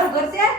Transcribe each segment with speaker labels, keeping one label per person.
Speaker 1: તારું ઘર છે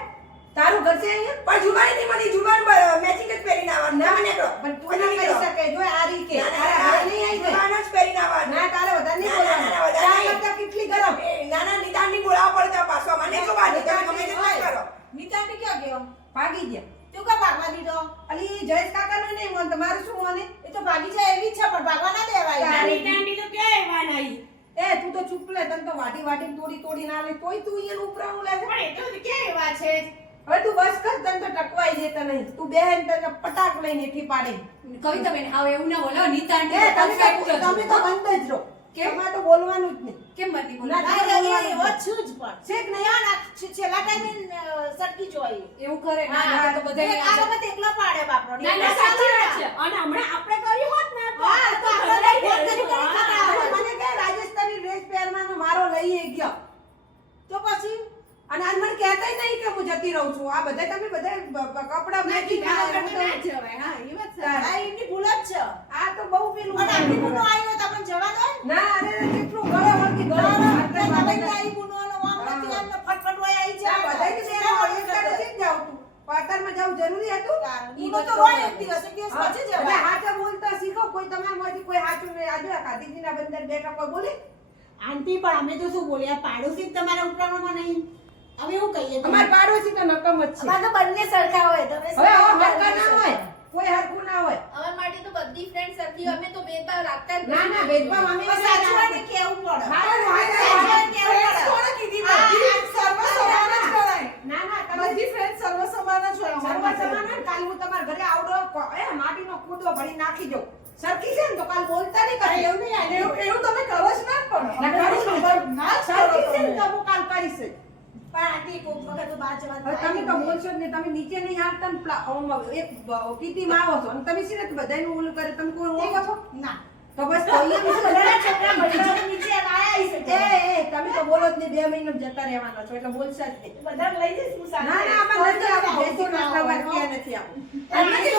Speaker 1: અહીંયા
Speaker 2: પણ જુગાની ની મને જુગાન મેચિંગ જ પહેરીને આવવાનું ના મને
Speaker 1: પણ તું ના કરી શકે જો આ રીતે તારા ઘરે નહીં આવી
Speaker 2: જુગાન જ પહેરીને આવવાનું
Speaker 1: ના તારે વધારે નહીં બોલવાનું ચા કરતા કેટલી ગરમ
Speaker 2: નાના નિદાનની બોલાવા પડતા પાછો મને શું વાત તમે ગમે તે કરો
Speaker 3: નીતાને ક્યાં ગયો
Speaker 1: ભાગી ગયા
Speaker 3: તું કા ભાગવા દીધો
Speaker 1: અલી જયેશ કાકાનું નહીં મોન તમારું શું મોને
Speaker 3: એ તો ભાગી જાય એવી જ છે પણ ભાગવા ના દેવાય
Speaker 4: નાની દાંડી તો ક્યાં આવવાના ઈ?
Speaker 1: એ તું તો ચૂપ લે તને તો વાટી તોડી ના લે તોય તું અહીંયા ઉપરાણું લે છે.
Speaker 4: પણ એ તો ક્યાં એવા છે?
Speaker 1: હવે તું બસ કર તને તો ટકવાઈ દેતા નહીં તું બેહેન તને પટાક લઈને એથી પાડે
Speaker 4: કવિતા બેન હાવ એવું ના બોલો નીતા
Speaker 1: એ તમે તો બંધ જ રહો તમારે તો બોલવાનું જ નહીં
Speaker 4: કેમ મતી બોલો?
Speaker 1: ના,
Speaker 3: ના
Speaker 1: બોલવાનું
Speaker 3: એ
Speaker 1: જ
Speaker 3: છું જ પણ
Speaker 1: છેક નહીં
Speaker 3: ના ના છેલ્લા ટાઈમે સટકી જોઈ
Speaker 4: એવું કરે ના
Speaker 3: હા
Speaker 4: આ તો
Speaker 3: આ
Speaker 4: બધા
Speaker 3: વખત એકલો પાડે બાપરો
Speaker 4: ના ના સાચી વાત છે અને હમણાં આપણે કર્યું હોત ને
Speaker 3: હા તો આપણે ફોન કરી
Speaker 1: હા, મને કે રાજસ્થાની ડ્રેસ પહેરવાનો મારો લઈ ગયો
Speaker 3: તો પછી
Speaker 1: અને આજ મને કહેતાય નહીં કે હું જતી રહું છું આ બધા તમે બધા કપડા મેચિંગ
Speaker 4: ના જવાય હા એ વાત
Speaker 1: તાર.
Speaker 3: આ એમની ભૂલ જ છે
Speaker 1: આ તો બહુ પેલું
Speaker 3: પણ આટલી ગુનો આવ્યો તો આપણે જવા દો
Speaker 1: ના અરે કેટલું ગળે વળગી ગળે
Speaker 3: આપણે તમે આઈ ગુનોનો આમ નથી આમ ફટફટ વય આવી જાય
Speaker 1: બધાય તો બેનો એક તારે જ જાવ તું પાતરમાં જાવ જરૂરી હતું
Speaker 3: ગુનો તો હોય એક દિવસ બચી
Speaker 1: એટલે
Speaker 3: જવાય
Speaker 1: હાચા બોલતા શીખો કોઈ તમારામાંથી કોઈ હાચું નહીં આજે ગાંધીજીના બંદર બેઠા કોઈ બોલે
Speaker 3: આંટી પણ અમે તો શું બોલ્યા પાડોશી જ તમારા ઉપરાણમાં નહીં અમે એવું કહીએ
Speaker 1: અમાર પાડોશી તો નકમ જ છે
Speaker 3: અમાર તો બંને સરખા હોય તમે
Speaker 1: હવે હરખા ના હોય કોઈ હરખું ના હોય
Speaker 5: અમાર માટે તો બધી ફ્રેન્ડ સરખી હોય. અમે તો ભેદભાવ રાખતા જ
Speaker 1: ના ના ભેદભાવ અમે
Speaker 3: પણ સાચું હોય ને કેવું પડે
Speaker 1: સાચું હોય ને
Speaker 3: સાચું હોય ને કેવું પડે.
Speaker 2: કોણે કીધી
Speaker 3: આ
Speaker 2: બધી
Speaker 3: સર્વ સમાન જ કરાય.
Speaker 1: ના ના તમે
Speaker 3: બધી friend સર્વ સમાન જ હોય.
Speaker 1: સર્વ સમાન હોય ને, કાલ હું તમારા ઘરે આવડો માટીનો કૂદો ભરી નાખી દઉં સરખી છે ને તો કાલ બોલતા નહીં કરે એવું નહીં આને
Speaker 3: એવું તમે કરો જ ના પણ.
Speaker 1: ના કરીશ ને.
Speaker 3: ના જ કરો
Speaker 1: સરખી છે ને
Speaker 3: તમે.
Speaker 1: તો હું કાલ કરીશ જ.
Speaker 3: પણ આંટી કોક વખત તો બહાર જવાનું
Speaker 1: હવે
Speaker 3: થાય
Speaker 1: તમે તો
Speaker 3: ને.
Speaker 1: બોલશો જ નહીં તમે નીચે નહીં આવતા ને એક કીટીમાં આવો છો અને તમે છે ને બધાયનું ઓલું કરે તમે કોઈ ઓળખો છો
Speaker 3: ના.
Speaker 1: તો બસ તો અહીંયા બીજું
Speaker 3: ઘણા છોકરા મળી જાય નીચે આયા હશે.
Speaker 1: એ તમે તો બોલો જ નહીં 2 મહિના જતા રહેવાના છો એટલે બોલશા જ નહીં
Speaker 3: બધાને લઈ જઈશ હું સાથે.
Speaker 1: ના ના આમાં નથી આવું જય શ્રી કૃષ્ણ વાત ક્યાં નથી આવું
Speaker 2: અમે તો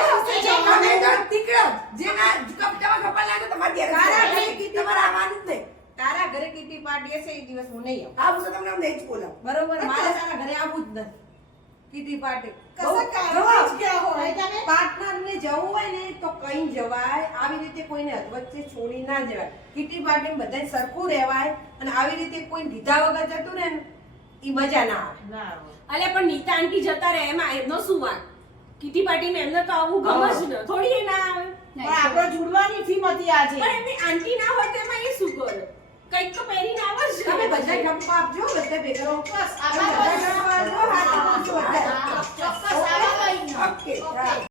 Speaker 2: તીકડો જેના કપડામાં કપા લાગે તમારી ઘરે
Speaker 1: તારા ઘરે કીટી
Speaker 2: તમારે આવવાનું જ નહીં
Speaker 1: તારા ઘરે કીટી પાર્ટી હશે એ દિવસ હું નહીં આવું
Speaker 2: આ હું તો તમને નહીં જ બોલાવું
Speaker 1: બરોબર મારે તારા ઘરે આવવું જ નથી કીટી પાર્ટી
Speaker 3: કશા કારણથી જ ગયા હોય તમે.
Speaker 1: પાર્ટનર ને જવું હોય ને તો કઈ જવાય આવી રીતે કોઈને વચ્ચે છોડી ના જવાય કીટી પાર્ટી બધાય સરખું રહેવાય અને આવી રીતે કોઈ દીધા વગર જતું રહે ને ઈ મજા ના આવે
Speaker 3: ના.
Speaker 4: અલે પણ નીતા આંટી જતા રહે એમાં એમનો શું વાંક? કીટી પાર્ટીમાં એમને તો આવું ગમે જ ન થોડી એ ના આવે
Speaker 3: પણ આપણે જુડવાની ફી હતી આજે.
Speaker 4: પણ એમની આંટી ના હોય તો એમાં એ શું કરે? કંઈક તો પહેરીને આવે જ
Speaker 1: તમે
Speaker 4: ને.
Speaker 1: બધા ઠપકો આપજો બધા ભેગા રહો.
Speaker 3: બસ
Speaker 1: બધા
Speaker 3: આવા
Speaker 1: ઠપકો આપજો, હાથ આપજો, બધા.
Speaker 3: ચોક્કસ આવા કઈ
Speaker 2: ઓકે
Speaker 3: ઓકે